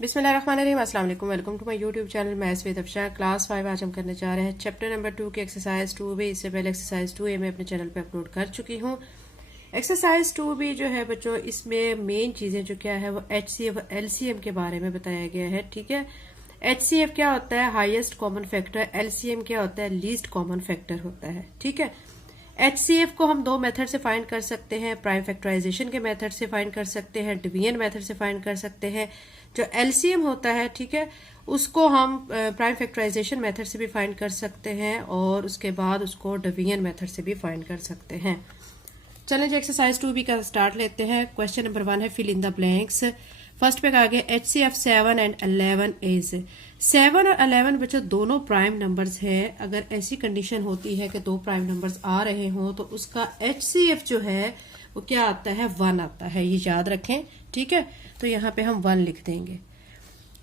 बिस्मिल्लाहिर्रहमानिर्रहीम, अस्सलाम वालेकुम। Welcome to my YouTube channel maths with Afsha. Class 5 आज हम करने जा रहे हैं चैप्टर नंबर 2 की एक्सरसाइज 2 भी। इससे पहले एक्सरसाइज 2 मैं अपने चैनल पे अपलोड कर चुकी हूँ। एक्सरसाइज 2 भी जो है बच्चों, इसमें मेन चीजें जो क्या है वो HCF और LCM के बारे में बताया गया है। ठीक है, HCF क्या होता है, हाईएस्ट कॉमन फैक्टर। LCM क्या होता है, लीस्ट कॉमन फैक्टर होता है। ठीक है, HCF को हम दो मेथड से फाइंड कर सकते हैं, प्राइम फैक्टराइजेशन के मेथड से फाइंड कर सकते हैं, डिवीजन मेथड से फाइंड कर सकते हैं। जो LCM होता है, ठीक है, उसको हम प्राइम फैक्टराइजेशन मेथड से भी फाइंड कर सकते हैं और उसके बाद उसको डिवीजन मेथड से भी फाइंड कर सकते हैं। चलें जी, एक्सरसाइज 2B का स्टार्ट लेते हैं। क्वेश्चन नंबर 1 है fill in the blanks. First पे कहा गया HCF 7 एंड 11 इज। 7 और 11 बच्चों दोनों प्राइम नंबर्स हैं। अगर ऐसी कंडीशन होती है कि दो प्राइम नंबर्स आ रहे हों तो उसका HCF जो है वो क्या आता है, 1 आता है। ये याद रखें। ठीक है, तो यहाँ पे हम 1 लिख देंगे।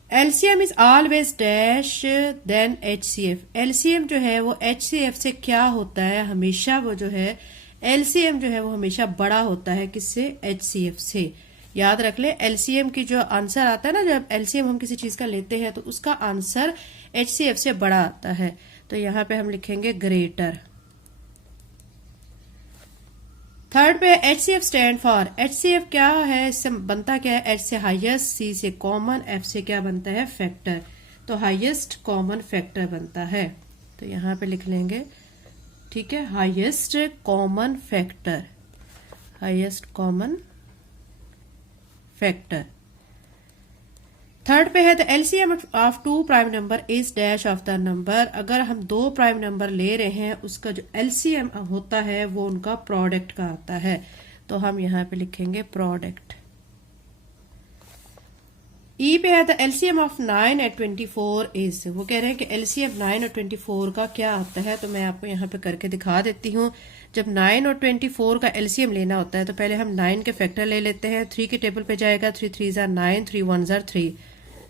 LCM is always dash than HCF। LCM जो है वो HCF से क्या होता है, हमेशा वो जो है LCM जो है वो हमेशा बड़ा होता है। किससे, HCF से। याद रख ले, LCM की जो आंसर आता है ना, जब LCM हम किसी चीज का लेते हैं तो उसका आंसर HCF से बड़ा आता है। तो यहाँ पे हम लिखेंगे ग्रेटर। थर्ड पे HCF स्टैंड फॉर। HCF क्या है, इससे बनता क्या है, H से हाईएस्ट, C से कॉमन, F से क्या बनता है, फैक्टर। तो हाईएस्ट कॉमन फैक्टर बनता है। तो यहाँ पे लिख लेंगे, ठीक है, highest common factor, highest common factor. Third पे है the LCM of two prime number is dash of the number. अगर हम दो प्राइम नंबर ले रहे हैं, उसका जो LCM होता है वो उनका प्रोडक्ट का आता है। तो हम यहाँ पे लिखेंगे प्रोडक्ट। E पे है the LCM of 9 and 24 is. वो कह रहे हैं कि LCM 9 और 24 का क्या आता है। तो मैं आपको यहाँ पे करके दिखा देती हूँ। जब 9 और 24 का LCM लेना होता है तो पहले हम 9 के फैक्टर ले लेते हैं। 3 के टेबल पे जाएगा, 3 3 9, 3 1 3।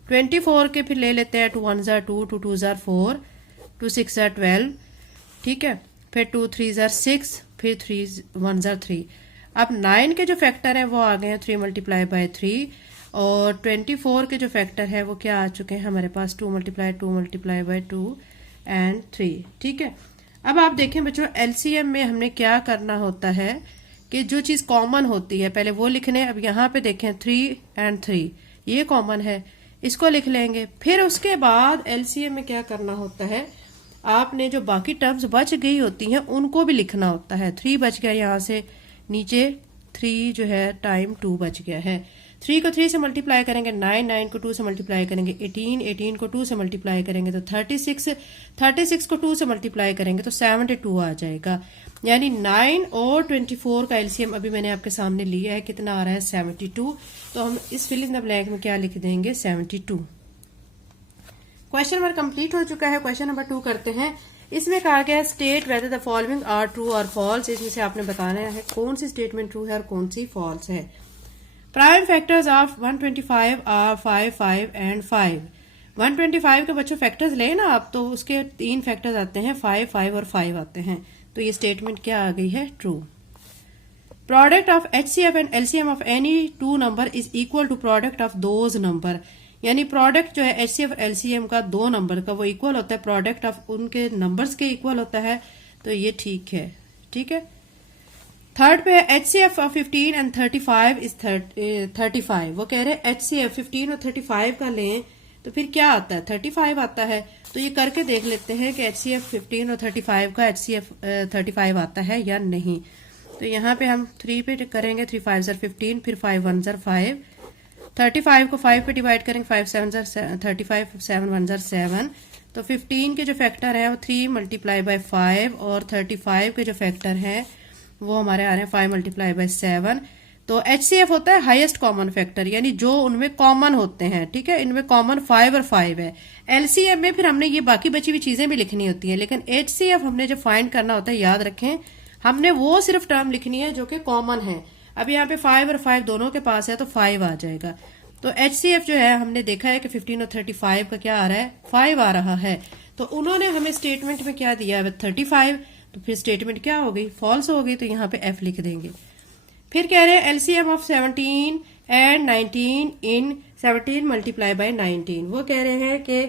24 के फिर ले लेते हैं, 2 1 2, 2 2 4, 2 6 12। ठीक है, फिर 2 3 6, फिर 3 1 3। अब 9 के जो फैक्टर है वो आ गए हैं 3 मल्टीप्लाई बाय 3, और 24 के जो फैक्टर है वो क्या आ चुके हैं हमारे पास, 2 मल्टीप्लाई बाय 2 एंड 3। ठीक है, अब आप देखें बच्चों, LCM में हमने क्या करना होता है कि जो चीज कॉमन होती है पहले वो लिखने। अब यहाँ पे देखें 3 एंड 3 ये कॉमन है, इसको लिख लेंगे। फिर उसके बाद LCM में क्या करना होता है, आपने जो बाकी टर्म्स बच गई होती हैं उनको भी लिखना होता है। 3 बच गया, यहाँ से नीचे 3 जो है टाइम 2 बच गया है। 3 को 3 से मल्टीप्लाई करेंगे 9, 9 को 2 से मल्टीप्लाई करेंगे 18, 18 को 2 से मल्टीप्लाई करेंगे तो 36, 36 को 2 से मल्टीप्लाई करेंगे तो 72 आ जाएगा। यानी 9 और 24 का LCM अभी मैंने आपके सामने लिया है, कितना आ रहा है, 72। तो हम इस फिल इन द ब्लैंक में क्या लिख देंगे, 72। क्वेश्चन नंबर कंप्लीट हो चुका है। क्वेश्चन नंबर 2 करते हैं। इसमें कहा गया है state whether the following are true और फॉल्स। इसमें से आपने बताना है कौन सी स्टेटमेंट ट्रू है और कौन सी फॉल्स है। Prime factors of 125 are 5 5 and 5। 125 के बच्चों फैक्टर्स ले ना आप, तो उसके 3 फैक्टर्स आते हैं, 5 5 और 5 आते हैं। तो ये स्टेटमेंट क्या आ गई है, true. Product of HCF and LCM of any two number is equal to product of those number. यानी प्रोडक्ट जो है HCF और LCM का दो नंबर का वो इक्वल होता है, प्रोडक्ट ऑफ उनके नंबर्स के इक्वल होता है। तो ये ठीक है। ठीक है, थर्ड पे HCF ऑफ 15 एंड 35 इज 35। वो कह रहे हैं HCF 15 और 35 का लें तो फिर क्या आता है, 35 आता है। तो ये करके देख लेते हैं कि HCF 15 और 35 का HCF 35 आता है या नहीं। तो यहाँ पे हम 3 पे करेंगे, 3 5 15, फिर 5 1 5। 35 को 5 पे डिवाइड करेंगे, 5 7 35, 7 1 7। तो 15 के जो फैक्टर है वो 3 मल्टीप्लाई बाय 5, और 35 के जो फैक्टर है वो हमारे आ रहे हैं 5 मल्टीप्लाई बाय 7। तो HCF होता है हाईएस्ट कॉमन फैक्टर, यानी जो उनमें कॉमन होते हैं। ठीक है, इनमें कॉमन 5 और 5 है। LCM में फिर हमने ये बाकी बची हुई चीजें भी लिखनी होती है, लेकिन HCF हमने जो फाइंड करना होता है, याद रखें, हमने वो सिर्फ टर्म लिखनी है जो कि कॉमन है। अब यहाँ पे 5 और 5 दोनों के पास है तो 5 आ जाएगा। तो HCF जो है हमने देखा है कि 15 और 35 का क्या आ रहा है, 5 आ रहा है। तो उन्होंने हमें स्टेटमेंट में क्या दिया है, 35। तो फिर स्टेटमेंट क्या हो गई, फॉल्स हो गई। तो यहाँ पे F लिख देंगे। फिर कह रहे हैं LCM of 17 and 19 in 17 multiply by 19। वो कह रहे हैं कि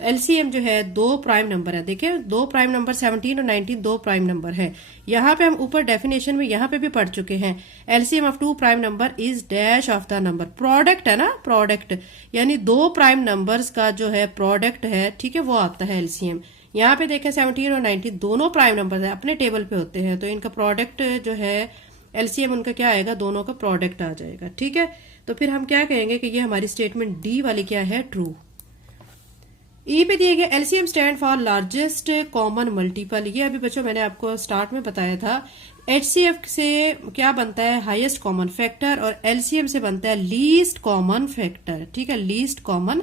एलसीएम जो है दो प्राइम नंबर है। देखिए दो प्राइम नंबर 17 और 19 दो प्राइम नंबर है। यहाँ पे हम ऊपर डेफिनेशन में यहाँ पे भी पढ़ चुके हैं, LCM of two prime number is dash of the number. Product है ना, प्रोडक्ट यानी दो प्राइम नंबर्स का जो है प्रोडक्ट है, ठीक है, वो आता है एलसीएम। यहाँ पे देखें 17 और 19 दोनों प्राइम नंबर है, अपने टेबल पे होते हैं, तो इनका प्रोडक्ट जो है एलसीएम उनका क्या आएगा, दोनों का प्रोडक्ट आ जाएगा। ठीक है, तो फिर हम क्या कहेंगे कि ये हमारी स्टेटमेंट डी वाली क्या है, ट्रू। ई पे दिए गए LCM stand for largest common multiple. ये अभी बच्चों मैंने आपको स्टार्ट में बताया था, एचसीएफ से क्या बनता है, हाईएस्ट कॉमन फैक्टर, और एलसीएम से बनता है लीस्ट कॉमन फैक्टर। ठीक है, लीस्ट कॉमन,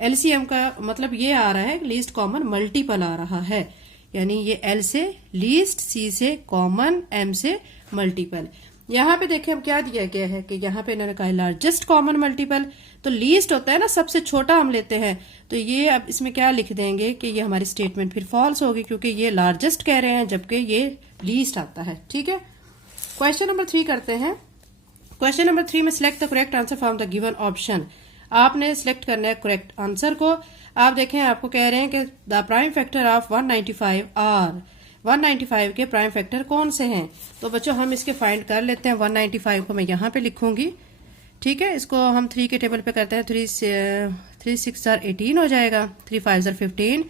एलसीएम का मतलब ये आ रहा है लीस्ट कॉमन मल्टीपल आ रहा है, यानी ये एल से लीस्ट, सी से कॉमन, एम से मल्टीपल। यहाँ पे देखें अब क्या दिया गया है कि यहाँ पे इन्होंने कहा लार्जेस्ट कॉमन मल्टीपल, तो लीस्ट होता है ना, सबसे छोटा हम लेते हैं, तो ये अब इसमें क्या लिख देंगे कि ये हमारी स्टेटमेंट फिर फॉल्स होगी, क्योंकि ये लार्जेस्ट कह रहे हैं जबकि ये लीस्ट आता है। ठीक है, क्वेश्चन नंबर 3 करते हैं। क्वेश्चन नंबर 3 में select the correct answer from the given option. आपने सिलेक्ट करना है करेक्ट आंसर को। आप देखें आपको कह रहे हैं कि the prime factor of 195 are, 195 के प्राइम फैक्टर कौन से हैं, तो बच्चों हम इसके फाइंड कर लेते हैं। 195 को मैं यहाँ पे लिखूंगी। ठीक है, इसको हम 3 के टेबल पे करते हैं, 3 6 18 हो जाएगा, 3 5 15।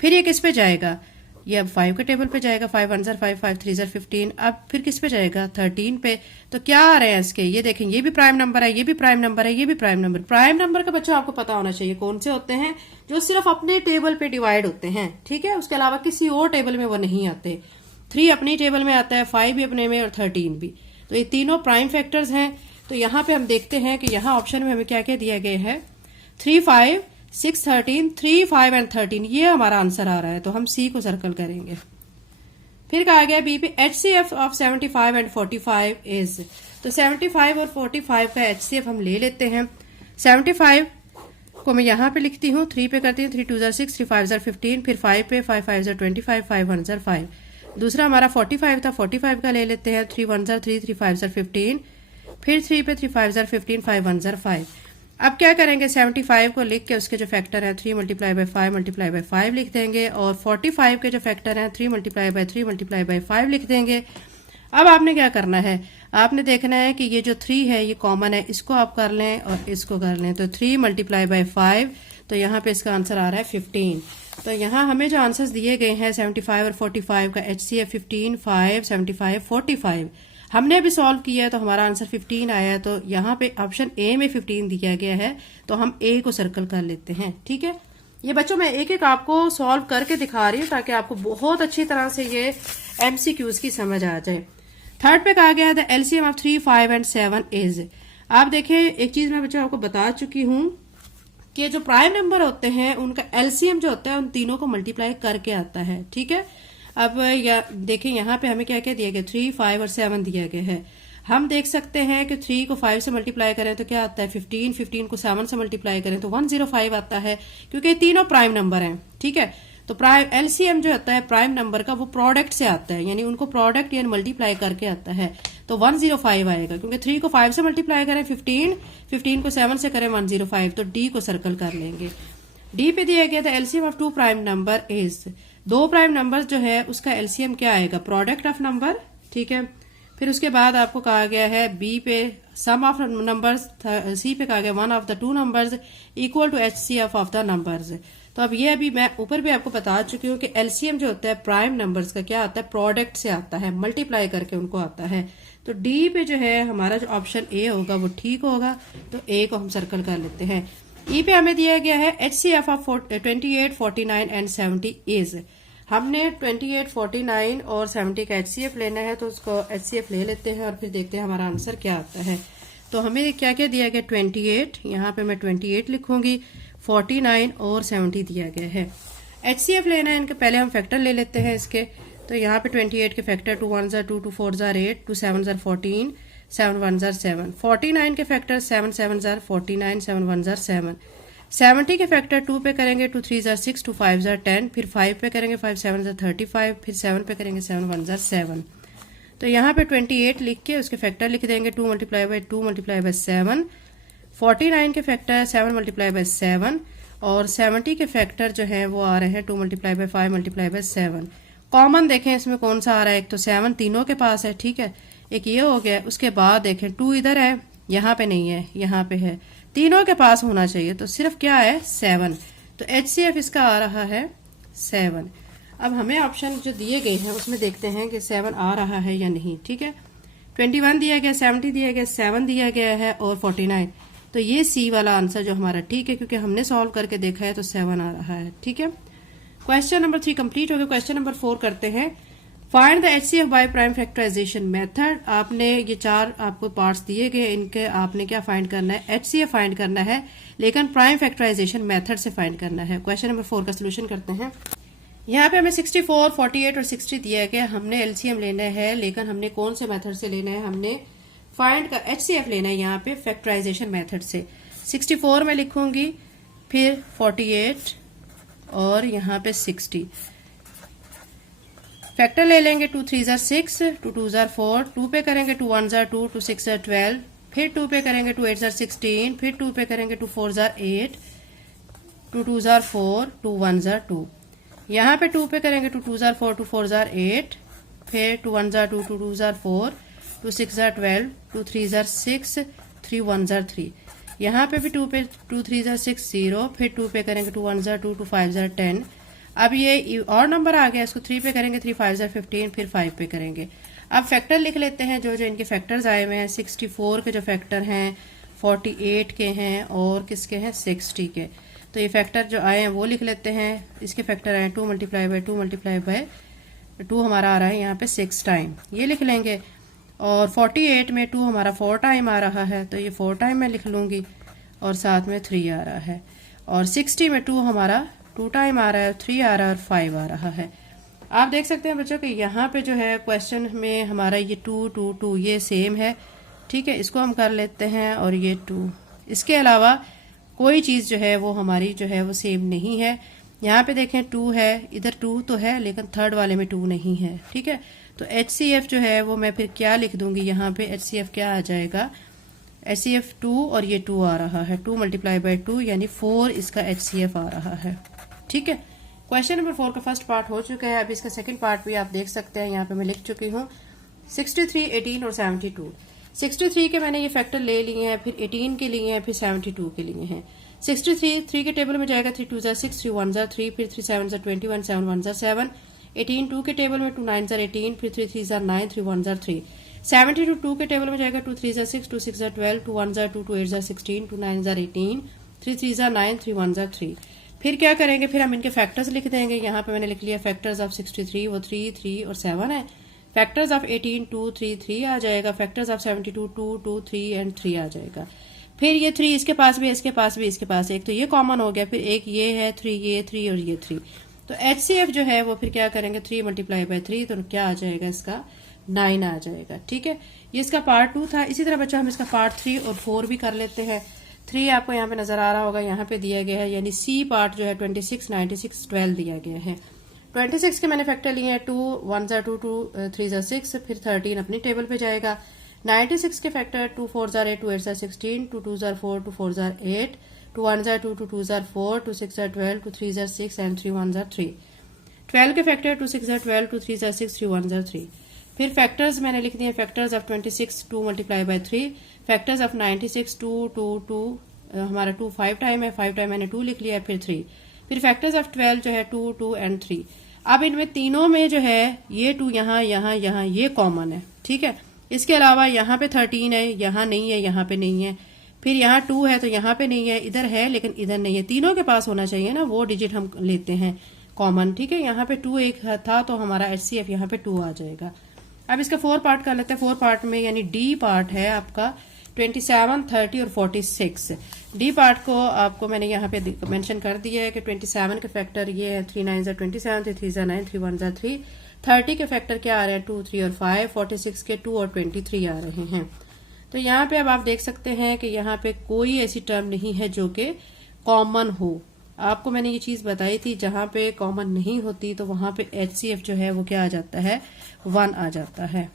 फिर ये किस पे जाएगा, ये अब 5 के टेबल पे जाएगा, 5 1 5 5 3 15। अब फिर किस पे जाएगा, 13 पे। तो क्या आ रहे हैं इसके, ये देखें ये भी प्राइम नंबर है, ये भी प्राइम नंबर है, ये भी प्राइम नंबर। प्राइम नंबर का बच्चों आपको पता होना चाहिए कौन से होते हैं, जो सिर्फ अपने टेबल पे डिवाइड होते हैं। ठीक है, उसके अलावा किसी और टेबल में वो नहीं आते। 3 अपनी टेबल में आता है, 5 भी अपने में, और 13 भी। तो ये तीनों प्राइम फैक्टर्स हैं। तो यहाँ पे हम देखते हैं कि यहाँ ऑप्शन में हमें क्या क्या दिया गया है, 3 5 6 13, 3 5 एंड 13, ये हमारा आंसर आ रहा है, तो हम सी को सर्कल करेंगे। फिर कहा गया बी पे एचसीएफ ऑफ 75 एंड 45 इज, तो 75 और 45 का एचसीएफ हम ले लेते हैं। 75 को मैं यहाँ पे लिखती हूँ, 3 पे करती हूँ, 3 2 6, 3 5 15, फिर 5 पे, 5 5 25, 5 1 5। दूसरा हमारा 45 था, 45 का ले लेते हैं, 3 1 3, 3 5 15, फिर 3 पे, 3 5 15, 5 1 5। अब क्या करेंगे, 75 को लिख के उसके जो फैक्टर है 3 मल्टीप्लाई बाय 5 मल्टीप्लाई बाय 5 लिख देंगे, और 45 के जो फैक्टर हैं 3 मल्टीप्लाई बाय 3 मल्टीप्लाई बाय 5 लिख देंगे। अब आपने क्या करना है, आपने देखना है कि ये जो 3 है ये कॉमन है, इसको आप कर लें और इसको कर लें, तो 3 मल्टीप्लाई बाय 5, तो यहाँ पे इसका आंसर आ रहा है 15। तो यहाँ हमें जो आंसर्स दिए गए हैं 75 और 45 का एचसीएफ 15 5 75 45 हमने अभी सॉल्व किया है, तो हमारा आंसर 15 आया है। तो यहाँ पे ऑप्शन ए में 15 दिया गया है, तो हम ए को सर्कल कर लेते हैं। ठीक है, ये बच्चों मैं एक एक आपको सॉल्व करके दिखा रही हूँ ताकि आपको बहुत अच्छी तरह से ये एमसीक्यूज की समझ आ जाए। थर्ड पे कहा गया the LCM of 3 5 and 7 is. आप देखें एक चीज मैं बच्चों आपको बता चुकी हूँ कि जो प्राइम नंबर होते हैं उनका एलसीएम जो होता है उन तीनों को मल्टीप्लाई करके आता है। ठीक है, अब देखें यहाँ पे हमें क्या क्या दिया गया, 3 5 और 7 दिया गया है। हम देख सकते हैं कि 3 को 5 से मल्टीप्लाई करें तो क्या आता है 15, 15 को 7 से मल्टीप्लाई करें तो 105 आता है, क्योंकि ये तीनों प्राइम नंबर हैं। ठीक है, तो प्राइम एलसीएम जो होता है प्राइम नंबर का वो प्रोडक्ट से आता है, यानी उनको प्रोडक्ट यानी मल्टीप्लाई करके आता है, तो 105 आएगा, क्योंकि 3 को 5 से मल्टीप्लाई करें 15, 15 को 7 से करें 105, तो डी को सर्कल कर लेंगे। डी पे दिया गया था LCM of 2 prime number is, 2 prime number जो है उसका एलसीएम क्या आएगा, प्रोडक्ट ऑफ नंबर। ठीक है, फिर उसके बाद आपको कहा गया है बी पे सम ऑफ नंबर्स, सी पे कहा गया 1 of the 2 numbers equal to HCF of the numbers. तो अब ये अभी मैं ऊपर भी आपको बता चुकी हूँ कि एलसीएम जो होता है प्राइम नंबर्स का क्या आता है, प्रोडक्ट से आता है, मल्टीप्लाई करके उनको आता है। तो डी पे जो है हमारा जो ऑप्शन ए होगा वो ठीक होगा, तो ए को हम सर्कल कर लेते हैं। ई पे हमें दिया गया है एचसीएफ ऑफ 28 49 एंड 70 इज। हमने 28 49 और 70 का एचसीएफ लेना है, तो उसको एचसीएफ ले लेते हैं और फिर देखते हैं हमारा आंसर क्या आता है। तो हमें क्या क्या दिया गया, 28, यहाँ पे मैं 28 लिखूंगी, 49 और 70 दिया गया है। एचसीएफ लेना है इनके, पहले हम फैक्टर ले लेते हैं इसके। तो यहाँ पे 28 के फैक्टर 2 1 2, 2 4 8, 2 7 14, 7 1 7। 49 के फैक्टर 7 7 49, 7 1 7। 70 के फैक्टर 2 पे करेंगे 2 3 6, 2 5 10, फिर 5 पे करेंगे 5 7 35, फिर 7 पे करेंगे 7 1 7। तो यहाँ पे 28 लिख के उसके फैक्टर लिख देंगे, 2 मल्टीप्लाई बाय 2 मल्टीप्लाई बाय 7, 49 के फैक्टर 7 मल्टीप्लाई बाय 7 और 70 के फैक्टर जो है वो आ रहे हैं 2 multiply by 5 multiply by 7। Common देखें इसमें कौन सा आ रहा है, एक तो 7 तीनों के पास है, ठीक है, एक ये हो गया। उसके बाद देखें 2 इधर है, यहाँ पे नहीं है, यहाँ पे है, तीनों के पास होना चाहिए, तो सिर्फ क्या है 7। तो HCF इसका आ रहा है 7। अब हमें ऑप्शन जो दिए गए हैं उसमें देखते हैं कि 7 आ रहा है या नहीं, ठीक है। 21 दिया गया, 70 दिया गया, 7 दिया गया है और 49, तो ये सी वाला आंसर जो हमारा ठीक है, क्योंकि हमने सॉल्व करके देखा है तो 7 आ रहा है, ठीक है। क्वेश्चन नंबर 3 कंप्लीट हो गया। क्वेश्चन नंबर 4 करते हैं। Find the HCF by prime factorization method. आपने ये 4 आपको पार्ट्स दिए गए, इनके आपने क्या फाइंड करना है, HCF फाइंड करना है, लेकिन प्राइम फैक्टराइजेशन मेथड से फाइंड करना है। क्वेश्चन नंबर 4 का सोल्यूशन करते हैं। यहाँ पे हमें 64, 48 और 60 दिया गया, हमने LCM लेना है, लेकिन हमने कौन से मेथड से लेना है, हमने फाइंड का HCF लेना है यहाँ पे फैक्टराइजेशन मेथड से। 64 में लिखूंगी, फिर 48 और यहाँ पे 60। फैक्टर ले लेंगे, 2 3 जार 6, 2 2 जार 4, 2 पे करेंगे 2 1 जार 2, 2 6 जार 12, फिर 2 पे करेंगे 2 8 जार 16, फिर 2 पे करेंगे 2 4 जार 8, 2 2 जार 4, 2 1 जार 2। यहाँ पे 2 पे करेंगे 2 2 जार 4, 2 4 जार 8, फिर 2 1 jar 2, 2 2 jar 4, 2 6 jar 12, 2 3 jar 6, 3 1 jar 3। यहाँ पे भी 2 पे 2 3 जार 6 0, फिर 2 पे करेंगे 2 1 जार 2, 2 5 जार 10। अब ये और नंबर आ गया, इसको 3 पे करेंगे 3 5 जार 15, फिर 5 पे करेंगे। अब फैक्टर लिख लेते हैं जो जो इनके फैक्टर्स आए हुए हैं। 64 के जो फैक्टर हैं, 48 के हैं और किसके हैं 60 के। तो ये फैक्टर जो आए हैं वो लिख लेते हैं। इसके फैक्टर आए 2 मल्टीप्लाई बाय 2 मल्टीप्लाई बाय 2 हमारा आ रहा है यहाँ पे 6 टाइम, ये लिख लेंगे। और 48 में 2 हमारा 4 टाइम आ रहा है, तो ये 4 टाइम मैं लिख लूंगी और साथ में 3 आ रहा है। और 60 में 2 हमारा 2 टाइम आ रहा है, 3 आ रहा है और 5 आ रहा है। आप देख सकते हैं बच्चों कि यहाँ पे जो है क्वेश्चन में हमारा ये 2 2 2 ये सेम है, ठीक है, इसको हम कर लेते हैं। और ये 2, इसके अलावा कोई चीज़ जो है वो हमारी जो है वो सेम नहीं है। यहाँ पे देखें 2 है, इधर 2 तो है लेकिन थर्ड वाले में 2 नहीं है, ठीक है। तो HCF जो है वो मैं फिर क्या लिख दूंगी, यहाँ पे HCF क्या आ जाएगा, HCF 2 और ये 2 आ रहा है, 2 मल्टीप्लाई बाय 2 यानी 4 इसका HCF आ रहा है, ठीक है। क्वेश्चन नंबर 4 का फर्स्ट पार्ट हो चुका है। अब इसका सेकंड पार्ट भी आप देख सकते हैं, यहाँ पे मैं लिख चुकी हूँ। 63, 18 और 72। 63 के मैंने ये फैक्टर ले लिए हैं, फिर 18 के लिए हैं, फिर 72 के लिए हैं। 63 3 के टेबल में जाएगा, 3 2 जार 6, 3 1 जार 3, फिर 3 7 जार 21, 7 1 जार 7। 18 2 के टेबल में 2 9 जार 18, फिर 3 3 जार 9, 3 1 जार 3। 72 2 के टेबल में जाएगा, 2 3 jar 6, 2 6 jar 12, 2 1 jar 2, 2 8 jar 16, 2 9 jar 18, 3 3 jar 9, 3 1 jar 3। फिर क्या करेंगे, फिर हम इनके फैक्टर्स लिख देंगे। यहाँ पे मैंने लिख लिया फैक्टर्स ऑफ 63, वो 3 3 और 7 है। फैक्टर्स ऑफ 18 2 3 3 आ जाएगा। फैक्टर्स ऑफ 72 2 2 3 एंड 3 आ जाएगा। फिर ये 3 इसके पास भी, इसके पास भी, इसके पास एक तो ये कॉमन हो गया, फिर एक ये है 3, ये 3 और ये 3। तो HCF जो है वो फिर क्या करेंगे, 3 मल्टीप्लाई बाय 3, तो क्या आ जाएगा इसका 9 आ जाएगा, ठीक है। ये इसका पार्ट 2 था। इसी तरह बच्चों हम इसका पार्ट 3 और 4 भी कर लेते हैं। 3 आपको यहाँ पे नजर आ रहा होगा, यहाँ पे दिया गया है, यानी C पार्ट जो है 26 96 12 दिया गया है। 26 के मैंने फैक्टर लिए हैं, 2 1 जार 2, 2 3 जार 6, फिर 13 अपनी टेबल पे जाएगा। 96 के factor 2 4 jar 8, 2 8 jar 16, 2 2 jar 4, 2 4 jar 8, 2 1 jar 2, 2 2 jar 4, 2 6 jar 12, 2 3 jar 6 and 3 1 jar 3। 12 के फैक्टर 2 6 जार 12, 2 3 जार 6, 3 1 जार 3। फिर फैक्टर्स मैंने लिख दिए, factors of 26 2 multiply by 3, factors of 96 2 2 2 हमारा 2 5 टाइम है, 5 टाइम मैंने 2 लिख लिया, फिर 3। फिर फैक्टर्स ऑफ 12 जो है 2 2 एंड 3। अब इनमें तीनों में जो है ये 2 यहाँ यहाँ यहाँ ये कॉमन है, ठीक है। इसके अलावा यहाँ पे 13 है, यहाँ नहीं है, यहाँ पे नहीं है। फिर यहाँ 2 है तो यहाँ पे नहीं है, इधर है लेकिन इधर नहीं है। तीनों के पास होना चाहिए ना, वो डिजिट हम लेते हैं कॉमन, ठीक है। यहाँ पे 2 एक था तो हमारा HCF यहाँ पे 2 आ जाएगा। अब इसका 4 पार्ट कर लेते हैं। 4 पार्ट में यानी D पार्ट है आपका 27 30 और 46। D पार्ट को आपको मैंने यहाँ पे मेंशन कर दिया है कि 27 के फैक्टर ये है, 3 9 जार 27, 3 3 जार 9, 3 1 जार 3। 30 के फैक्टर क्या आ रहे हैं, 2 3 और 5। 46 के 2 और 23 आ रहे हैं। तो यहाँ पे अब आप देख सकते हैं कि यहाँ पे कोई ऐसी टर्म नहीं है जो कि कॉमन हो। आपको मैंने ये चीज बताई थी, जहां पे कॉमन नहीं होती तो वहां पे HCF जो है वो क्या आ जाता है, 1 आ जाता है।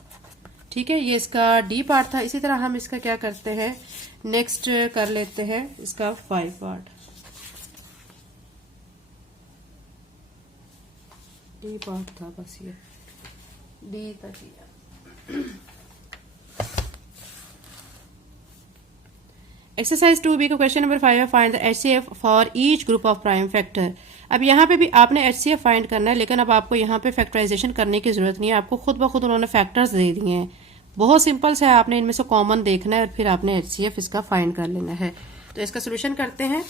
ठीक है, ये इसका डी पार्ट था। इसी तरह हम इसका क्या करते हैं, नेक्स्ट कर लेते हैं इसका 5 पार्ट। डी पार्ट था बस, ये डी तक किया। एक्सरसाइज 2B का क्वेश्चन नंबर 5 है, find the HCF for each group of prime factor. अब यहाँ पे भी आपने HCF फाइंड करना है, लेकिन अब आपको यहाँ पे फैक्टराइजेशन करने की जरूरत नहीं है, आपको खुद ब खुद उन्होंने फैक्टर्स दे दिए हैं। बहुत सिंपल से आपने इनमें से कॉमन देखना है और फिर आपने HCF इसका फाइंड कर लेना है। तो इसका सोल्यूशन करते हैं।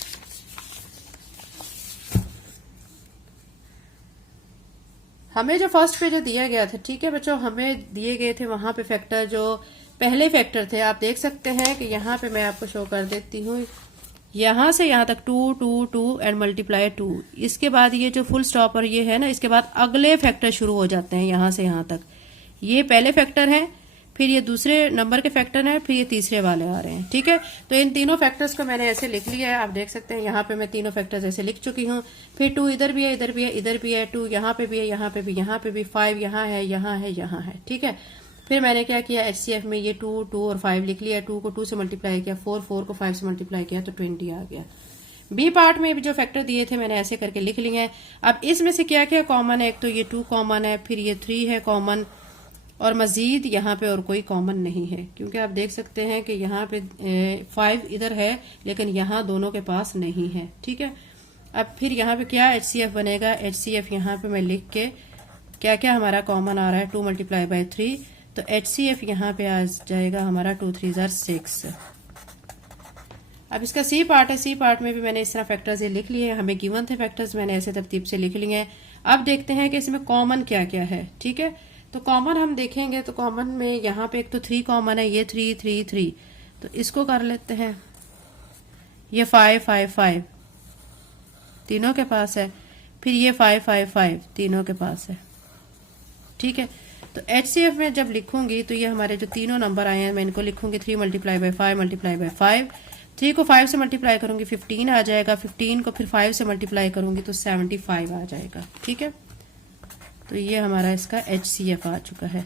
हमें जो फर्स्ट पे जो दिया गया था, ठीक है बच्चों, हमें दिए गए थे वहां पे फैक्टर जो पहले फैक्टर थे, आप देख सकते हैं कि यहाँ पे मैं आपको शो कर देती हूँ, यहां से यहां तक 2 2 2 एंड मल्टीप्लाई 2। इसके बाद ये जो फुल स्टॉप और ये है ना, इसके बाद अगले फैक्टर शुरू हो जाते हैं यहां से यहां तक। ये पहले फैक्टर है, फिर ये दूसरे नंबर के फैक्टर हैं, फिर ये तीसरे वाले आ रहे हैं। ठीक है, तो इन तीनों फैक्टर्स को मैंने ऐसे लिख लिया है, आप देख सकते हैं यहाँ पे मैं तीनों फैक्टर्स ऐसे लिख चुकी हूँ। फिर 2 इधर भी है, इधर भी है, इधर भी है, 2 यहाँ पे भी है, यहाँ पे भी, यहाँ पे भी, 5 यहाँ है, यहाँ है, यहाँ है। ठीक है, फिर मैंने क्या किया, HCF में ये 2 2 और 5 लिख लिया। 2 को 2 से मल्टीप्लाई किया, 4 4 को 5 से मल्टीप्लाई किया तो 20 आ गया। बी पार्ट में भी जो फैक्टर दिए थे मैंने ऐसे करके लिख लिए हैं। अब इसमें से क्या क्या कॉमन है, एक तो ये 2 कॉमन है, फिर ये 3 है कॉमन, और मजीद यहाँ पे और कोई कॉमन नहीं है, क्योंकि आप देख सकते हैं कि यहाँ पे 5 इधर है लेकिन यहाँ दोनों के पास नहीं है। ठीक है, अब फिर यहाँ पे क्या HCF बनेगा, HCF यहाँ पे मैं लिख के क्या क्या हमारा कॉमन आ रहा है, 2 मल्टीप्लाई बाय 3, तो HCF यहाँ पे आ जाएगा हमारा 2 3 6। अब इसका सी पार्ट है, सी पार्ट में भी मैंने इस तरह फैक्टर्स ये लिख लिए हैं, हमें गिवन थे फैक्टर्स, मैंने ऐसे तरतीब से लिख लिए हैं। अब देखते हैं कि इसमें कॉमन क्या क्या है। ठीक है, तो कॉमन हम देखेंगे तो कॉमन में यहाँ पे एक तो 3 कॉमन है, ये 3 3 3, तो इसको कर लेते हैं। ये 5 5 5 तीनों के पास है, फिर ये 5 5 5 तीनों के पास है। ठीक है, तो HCF में जब लिखूंगी तो ये हमारे जो तीनों नंबर आए हैं मैं इनको लिखूंगी 3 मल्टीप्लाई बाय 5 मल्टीप्लाई बाय 5। 3 को 5 से मल्टीप्लाई करूंगी 15 आ जाएगा, 15 को फिर 5 से मल्टीप्लाई करूंगी तो 75 आ जाएगा। ठीक है, तो ये हमारा इसका HCF आ चुका है।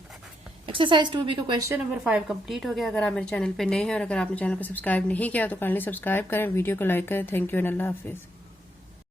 एक्सरसाइज 2B का क्वेश्चन नंबर 5 कंप्लीट हो गया। अगर आप मेरे चैनल पे नए हैं और अगर आपने चैनल को सब्सक्राइब नहीं किया तो काइंडली सब्सक्राइब करें, वीडियो को लाइक करें। Thank you and Allah Hafiz.